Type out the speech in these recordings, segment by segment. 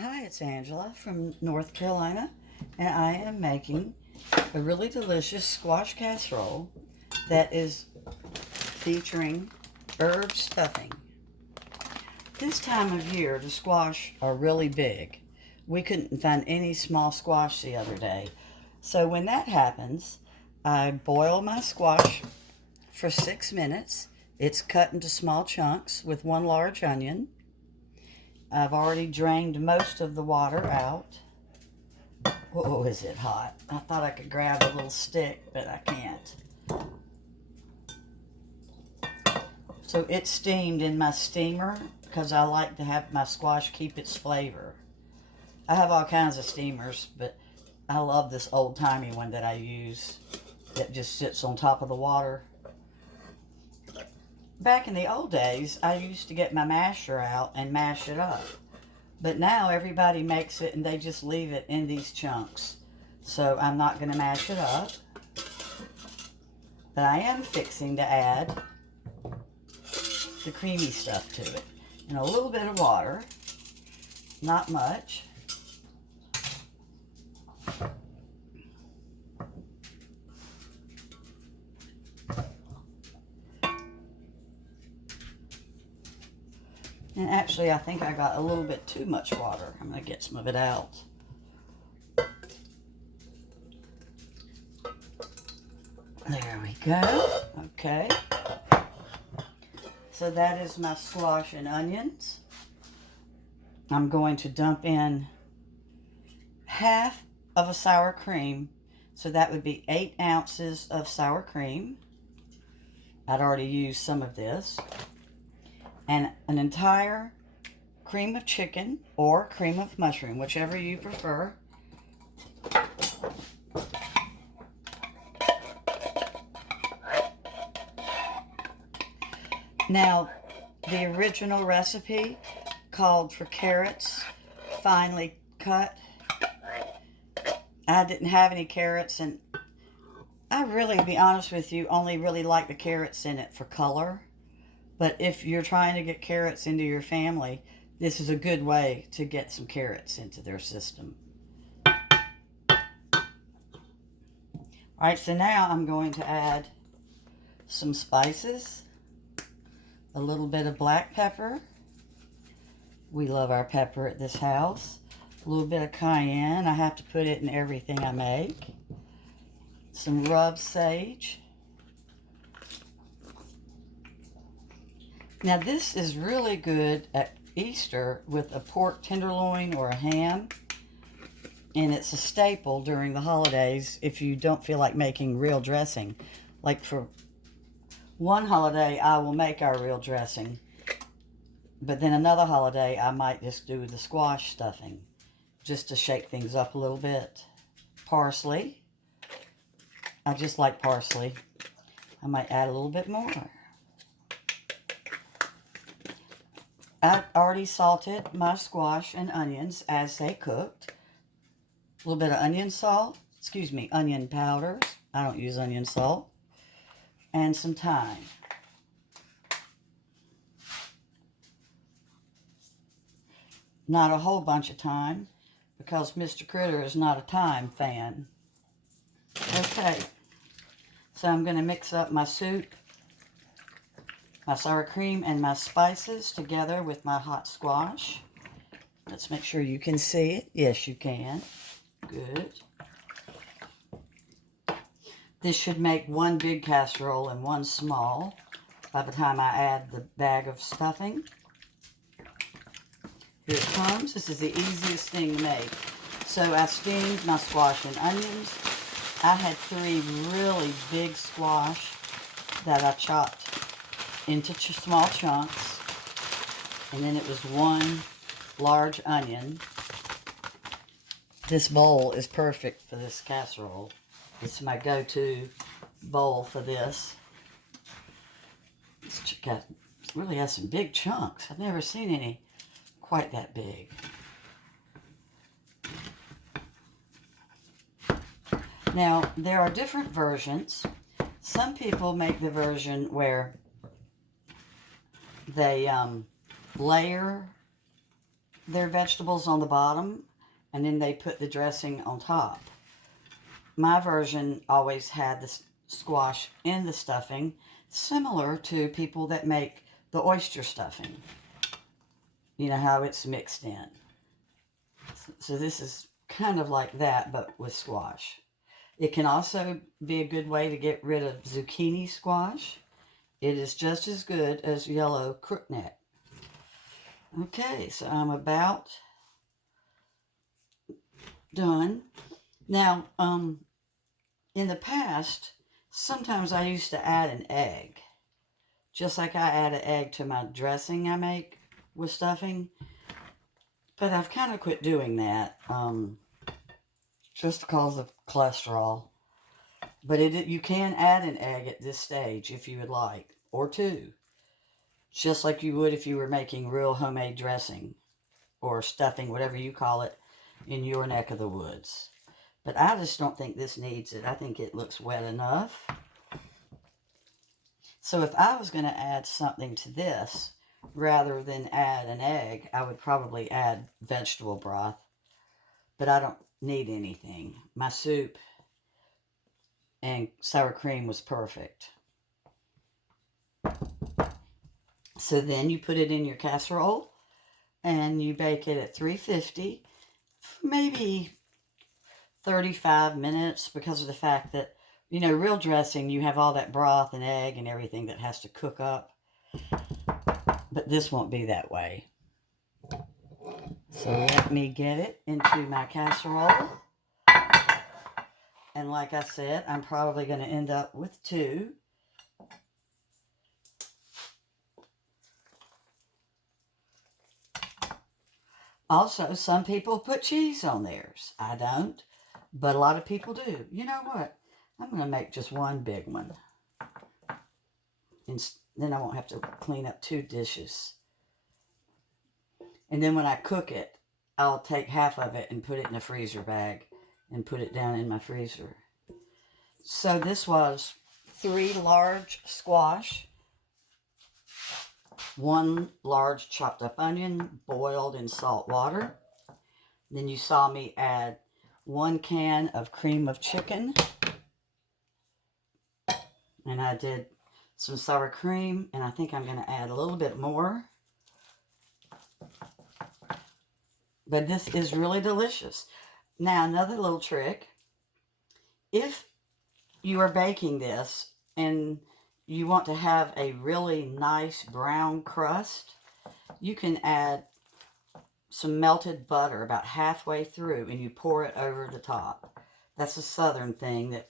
Hi, it's Angela from North Carolina, and I am making a really delicious squash casserole that is featuring herb stuffing. This time of year, the squash are really big. We couldn't find any small squash the other day. So when that happens, I boil my squash for 6 minutes. It's cut into small chunks with one large onion. I've already drained most of the water out. Oh, is it hot? I thought I could grab a little stick, but I can't. So it's steamed in my steamer because I like to have my squash keep its flavor. I have all kinds of steamers, but I love this old-timey one that I use that just sits on top of the water. Back in the old days, I used to get my masher out and mash it up. But now everybody makes it and they just leave it in these chunks. So I'm not going to mash it up. But I am fixing to add the creamy stuff to it. And a little bit of water. Not much. And actually, I think I got a little bit too much water. I'm going to get some of it out. There we go. Okay. So that is my squash and onions. I'm going to dump in half of a sour cream. So that would be 8 ounces of sour cream. I'd already used some of this. And an entire cream of chicken or cream of mushroom, whichever you prefer. Now, the original recipe called for carrots finely cut. I didn't have any carrots, and I really, to be honest with you, only really like the carrots in it for color. But if you're trying to get carrots into your family, this is a good way to get some carrots into their system. Alright, so now I'm going to add some spices. A little bit of black pepper. We love our pepper at this house. A little bit of cayenne. I have to put it in everything I make. Some rubbed sage. Now this is really good at Easter with a pork tenderloin or a ham. And it's a staple during the holidays if you don't feel like making real dressing. Like for one holiday, I will make our real dressing. But then another holiday, I might just do the squash stuffing. Just to shake things up a little bit. Parsley. I just like parsley. I might add a little bit more. I already salted my squash and onions as they cooked. A little bit of onion powder. I don't use onion salt. And some thyme. Not a whole bunch of thyme, because Mr. Critter is not a thyme fan. Okay, so I'm going to mix up my soup, my sour cream, and my spices together with my hot squash. Let's make sure you can see it. Yes, you can. Good. This should make one big casserole and one small by the time I add the bag of stuffing. Here it comes. This is the easiest thing to make. So I steamed my squash and onions. I had 3 really big squash that I chopped into small chunks, and then it was 1 large onion. This bowl is perfect for this casserole. It's my go-to bowl for this. This really has some big chunks. I've never seen any quite that big. Now, there are different versions. Some people make the version where they layer their vegetables on the bottom, and then they put the dressing on top. My version always had the squash in the stuffing, similar to people that make the oyster stuffing. You know how it's mixed in. So this is kind of like that, but with squash. It can also be a good way to get rid of zucchini squash. It is just as good as yellow crookneck. Okay, so I'm about done. Now, in the past, sometimes I used to add an egg. Just like I add an egg to my dressing I make with stuffing. But I've kind of quit doing that. Just because of cholesterol. But you can add an egg at this stage if you would like. Or two. Just like you would if you were making real homemade dressing. Or stuffing, whatever you call it, in your neck of the woods. But I just don't think this needs it. I think it looks wet enough. So if I was going to add something to this, rather than add an egg, I would probably add vegetable broth. But I don't need anything. My soup and sour cream was perfect. So then you put it in your casserole and you bake it at 350 for maybe 35 minutes, because of the fact that, you know, real dressing, you have all that broth and egg and everything that has to cook up. But this won't be that way. So let me get it into my casserole. And like I said, I'm probably going to end up with two. Also, some people put cheese on theirs. I don't, but a lot of people do. You know what? I'm going to make just one big one. And then I won't have to clean up two dishes. And then when I cook it, I'll take half of it and put it in a freezer bag and put it down in my freezer. So this was 3 large squash, 1 large chopped up onion boiled in salt water. Then you saw me add 1 can of cream of chicken. And I did some sour cream, and I think I'm going to add a little bit more. But this is really delicious. Now, another little trick. If you are baking this and you want to have a really nice brown crust, you can add some melted butter about halfway through and you pour it over the top. That's a southern thing that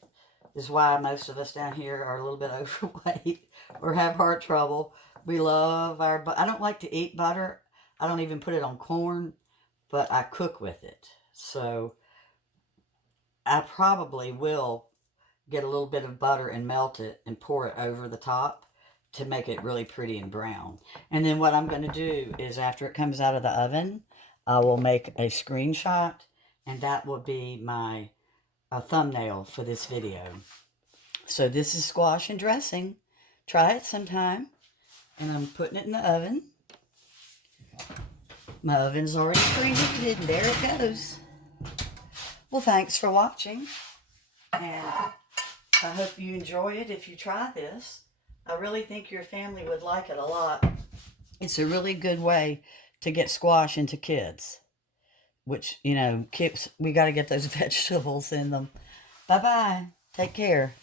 is why most of us down here are a little bit overweight or have heart trouble. We love our butter. I don't like to eat butter. I don't even put it on corn, but I cook with it. So I probably will get a little bit of butter and melt it and pour it over the top to make it really pretty and brown. And then what I'm going to do is, after it comes out of the oven, I will make a screenshot, and that will be my thumbnail for this video. So this is squash and dressing. Try it sometime. And I'm putting it in the oven. My oven's already preheated, and there it goes. Well, thanks for watching. And I hope you enjoy it if you try this. I really think your family would like it a lot. It's a really good way to get squash into kids. Which, you know, we got to get those vegetables in them. Bye-bye. Take care.